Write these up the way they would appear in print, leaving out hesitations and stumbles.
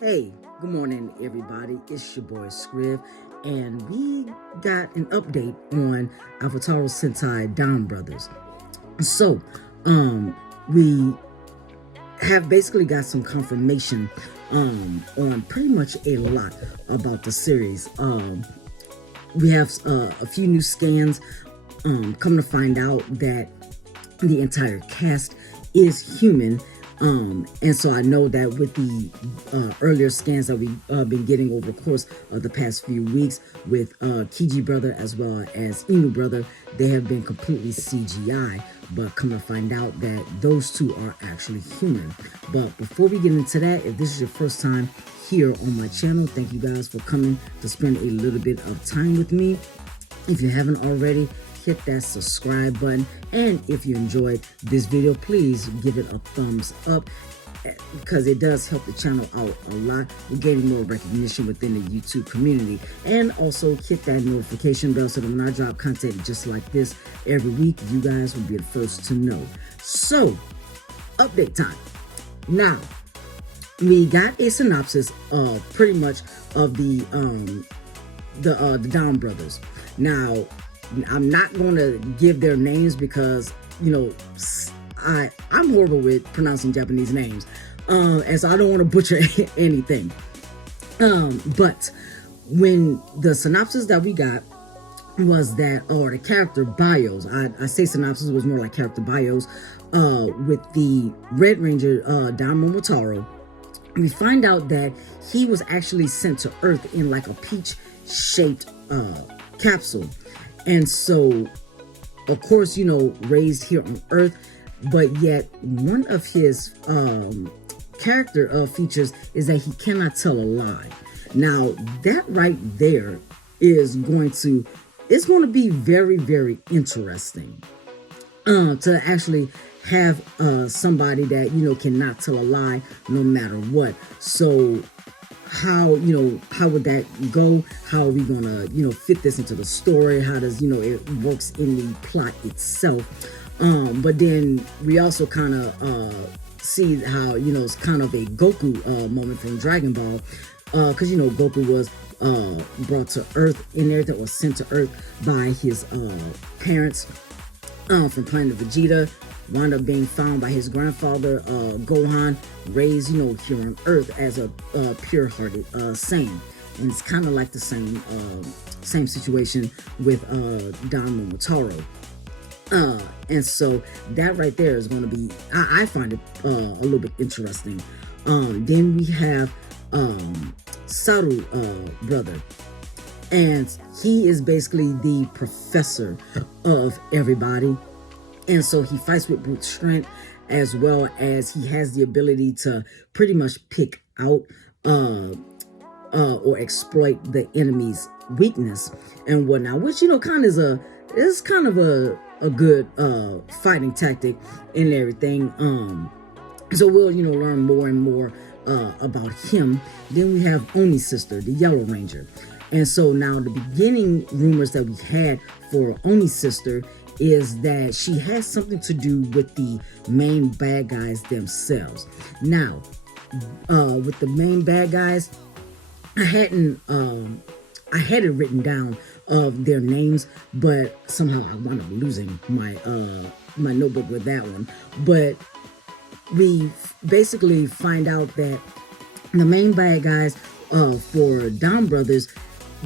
Hey, good morning, everybody. It's your boy Scriv, and we got an update on Avatar Sentai DonBrothers. So, we have basically got some confirmation on pretty much a lot about the series. We have a few new scans. Come to find out that the entire cast is human. And so I know that with the earlier scans that we've been getting over the course of the past few weeks with Kiji Brother as well as Inu Brother, they have been completely CGI. But come to find out that those two are actually human. But before we get into that, if this is your first time here on my channel, thank you guys for coming to spend a little bit of time with me. If you haven't already, hit that subscribe button, and if you enjoyed this video, please give it a thumbs up because it does help the channel out a lot. We're getting more recognition within the YouTube community. And also hit that notification bell so that when I drop content just like this every week, you guys will be the first to know. So, update time. Now, we got a synopsis of pretty much of the DonBrothers. Now, I'm not going to give their names because, you know, I'm horrible with pronouncing Japanese names. And so I don't want to butcher anything. But when the synopsis that we got was that, or the character bios, I say synopsis, was more like character bios, with the Red Ranger, Don Momotaro, we find out that he was actually sent to Earth in like a peach-shaped capsule. And so, of course, you know, raised here on Earth, but yet one of his character features is that he cannot tell a lie. Now, that right there is going to be very, very interesting to actually have somebody that, you know, cannot tell a lie no matter what. So how would that go? How are we gonna, you know, fit this into the story? How does, you know, it works in the plot itself? But then we also kind of see how, you know, it's kind of a Goku moment from Dragon Ball, because, you know, Goku was brought to Earth and everything, was sent to Earth by his parents from planet Vegeta, wound up being found by his grandfather Gohan, raised, you know, here on Earth as a pure-hearted Saiyan. And it's kind of like the same situation with Don Momotaro. And so that right there is going to be, I find it a little bit interesting. Then we have Saru Brother, and he is basically the professor of everybody. And so he fights with brute strength, as well as he has the ability to pretty much pick out or exploit the enemy's weakness and whatnot, which, you know, kind of is kind of a good fighting tactic and everything. So we'll, you know, learn more and more about him. Then we have Oni's sister, the Yellow Ranger. And so now the beginning rumors that we had for Oni's sister is that she has something to do with the main bad guys themselves. Now, with the main bad guys, I had it written down of their names, but somehow I wound up losing my my notebook with that one. But we basically find out that the main bad guys for DonBrothers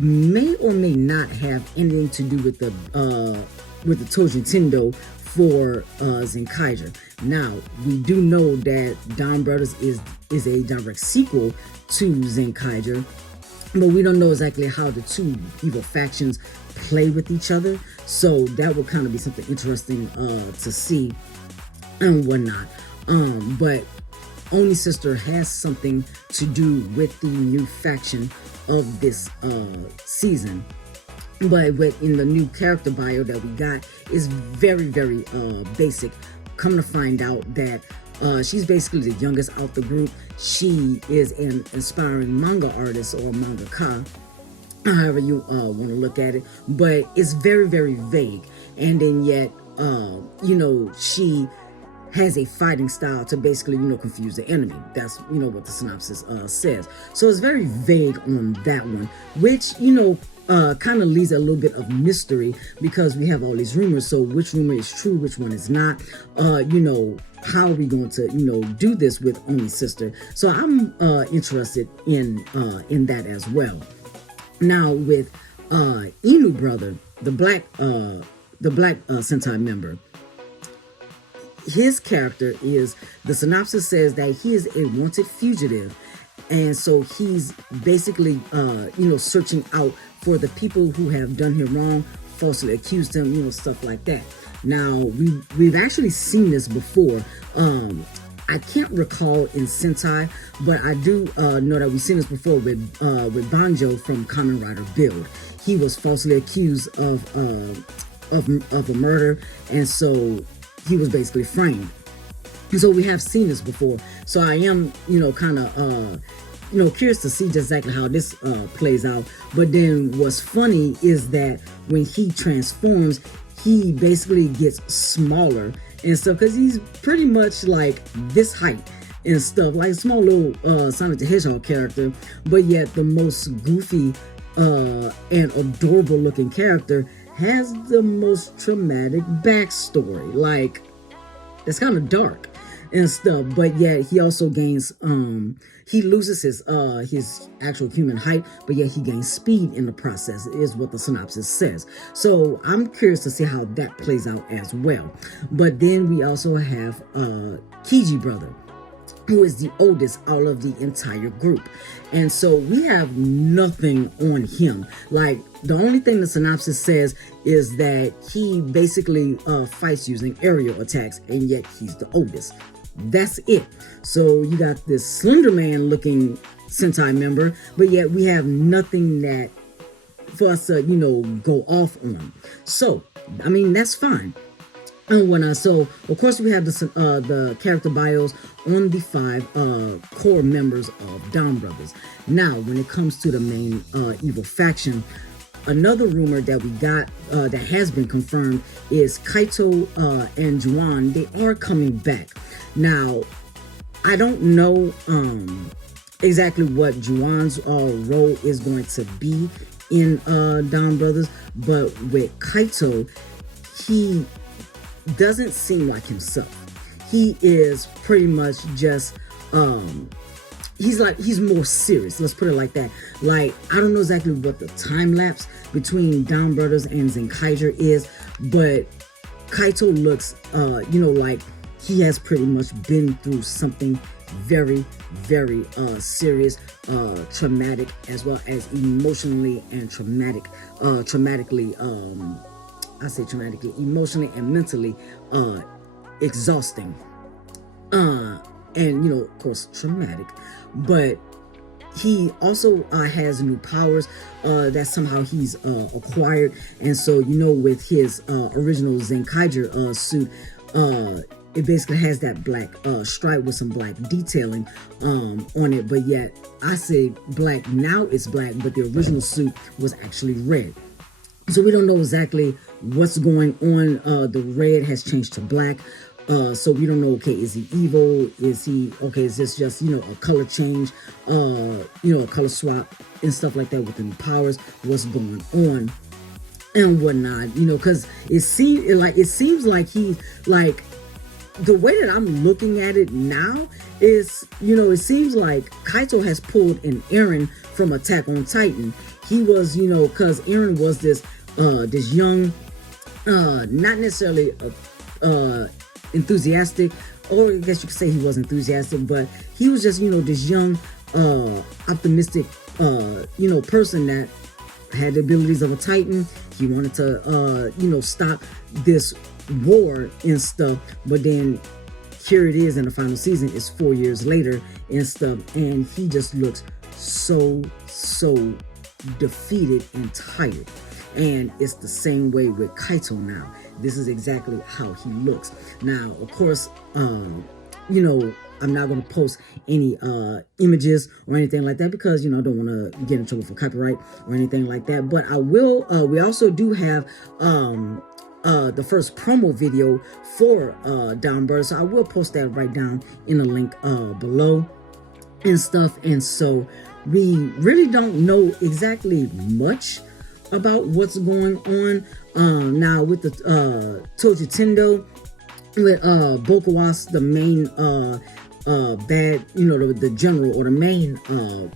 may or may not have anything to do with the Tojin Tendo for Zenkaiger. Now, we do know that DonBrothers is a direct sequel to Zenkaiger, but we don't know exactly how the two evil factions play with each other. So that will kind of be something interesting to see and whatnot. But Oni's sister has something to do with the new faction of this season. But in the new character bio that we got is very, very basic. Come to find out that she's basically the youngest out the group. She is an inspiring manga artist or mangaka, however you want to look at it. But it's very, very vague. And then yet, you know, she has a fighting style to basically, confuse the enemy. That's, what the synopsis says. So it's very vague on that one, which, kind of leaves a little bit of mystery because we have all these rumors. So which rumor is true, which one is not? How are we going to, do this with Oni Sister? So I'm interested in that as well. Now with Inu Brother, the black Sentai member, his character is, the synopsis says that he is a wanted fugitive, and so he's basically searching out for the people who have done him wrong, falsely accused him, stuff like that. Now we've actually seen this before. I can't recall in Sentai, but I do know that we've seen this before with Banjo from Kamen Rider Build. He was falsely accused of a murder, and so he was basically framed. So we have seen this before. So I am, kind of, curious to see just exactly how this plays out. But then what's funny is that when he transforms, he basically gets smaller and stuff, because he's pretty much like this height and stuff, like a small little Sonic the Hedgehog character, but yet the most goofy and adorable looking character has the most traumatic backstory. Like, it's kind of dark and stuff, but yet he also gains he loses his actual human height, but yet he gains speed in the process, is what the synopsis says. So I'm curious to see how that plays out as well. But then we also have Kiji Brother, who is the oldest out of the entire group. And so we have nothing on him. Like, the only thing the synopsis says is that he basically fights using aerial attacks, and yet he's the oldest. That's it. So you got this Slender Man looking Sentai member, but yet we have nothing that for us to, go off on. So, I mean, that's fine. And whatnot. So, of course, we have the character bios on the 5 core members of DonBrothers. Now, when it comes to the main evil faction, another rumor that we got that has been confirmed is Kaito and Juan. They are coming back. Now, I don't know exactly what Juan's role is going to be in DonBrothers, but with Kaito, he doesn't seem like himself. He is pretty much just he's more serious, let's put it like that. Like, I don't know exactly what the time lapse between DonBrothers and Zenkaiger is, but Kaito looks like he has pretty much been through something very, very serious, traumatic, as well as emotionally and traumatically emotionally and mentally exhausting, and of course traumatic. But he also has new powers that somehow he's acquired, and so with his original Zenkaiger suit, it basically has that black stripe with some black detailing on it, but yet I say black, now it's black, but the original suit was actually red. So we don't know exactly what's going on. The red has changed to black. So we don't know, okay, is he evil? Is this just, a color change, a color swap and stuff like that with the new powers? What's going on and whatnot, because it seems like he, like, the way that I'm looking at it now is, it seems like Kaito has pulled an Eren from Attack on Titan. He was, because Eren was this young, not necessarily enthusiastic, or I guess you could say he was enthusiastic, but he was just, this young, optimistic, person that had the abilities of a Titan. He wanted to, stop this war and stuff, but then here it is in the final season. It's 4 years later and stuff, and he just looks so defeated and tired. And it's the same way with Kaito now. This is exactly how he looks. Now, of course, I'm not going to post any images or anything like that because, I don't want to get in trouble for copyright or anything like that. But I will, we also do have the first promo video for DonBrothers. So I will post that right down in the link below and stuff. And so we really don't know exactly much about what's going on now with the Toji Tendo, with Bokuwas, the main bad, the general or the main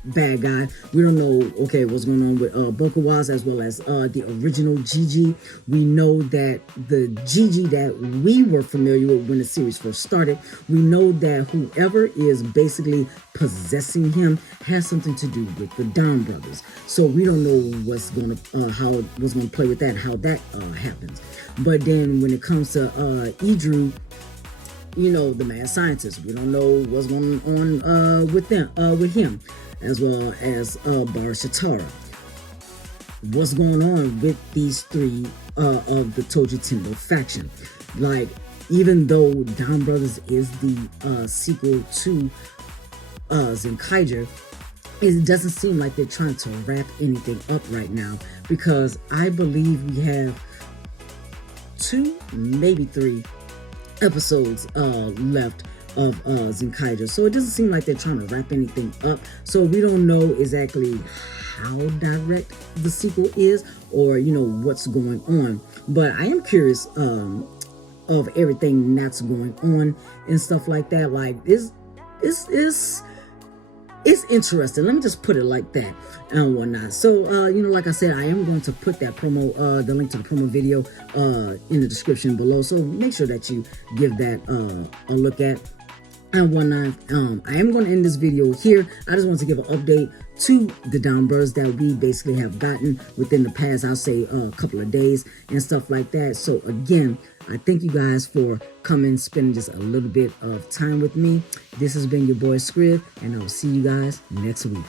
bad guy. We don't know, okay, what's going on with Bokuwas as well as the original Gigi. We know that the Gigi that we were familiar with when the series first started, we know that whoever is basically possessing him has something to do with the DonBrothers. So we don't know what's gonna how it was gonna play with that, how that happens. But then when it comes to Idru, the mad scientist, we don't know what's going on with him, as well as Bar Shatara. What's going on with these three of the Toji Tendo faction? Like, even though DonBrothers is the sequel to Zenkaiger, it doesn't seem like they're trying to wrap anything up right now, because I believe we have 2, maybe 3 episodes left of Zenkaiger. So it doesn't seem like they're trying to wrap anything up. So we don't know exactly how direct the sequel is, or what's going on. But I am curious of everything that's going on and stuff like that. Like, it's interesting. Let me just put it like that and whatnot. So, like I said, I am going to put that promo, the link to the promo video in the description below. So make sure that you give that a look at and whatnot. I am going to end this video here. I just want to give an update to the DonBrothers that we basically have gotten within the past, I'll say, a couple of days and stuff like that. So again, I thank you guys for coming, spending just a little bit of time with me. This has been your boy Scrib, and I will see you guys next week.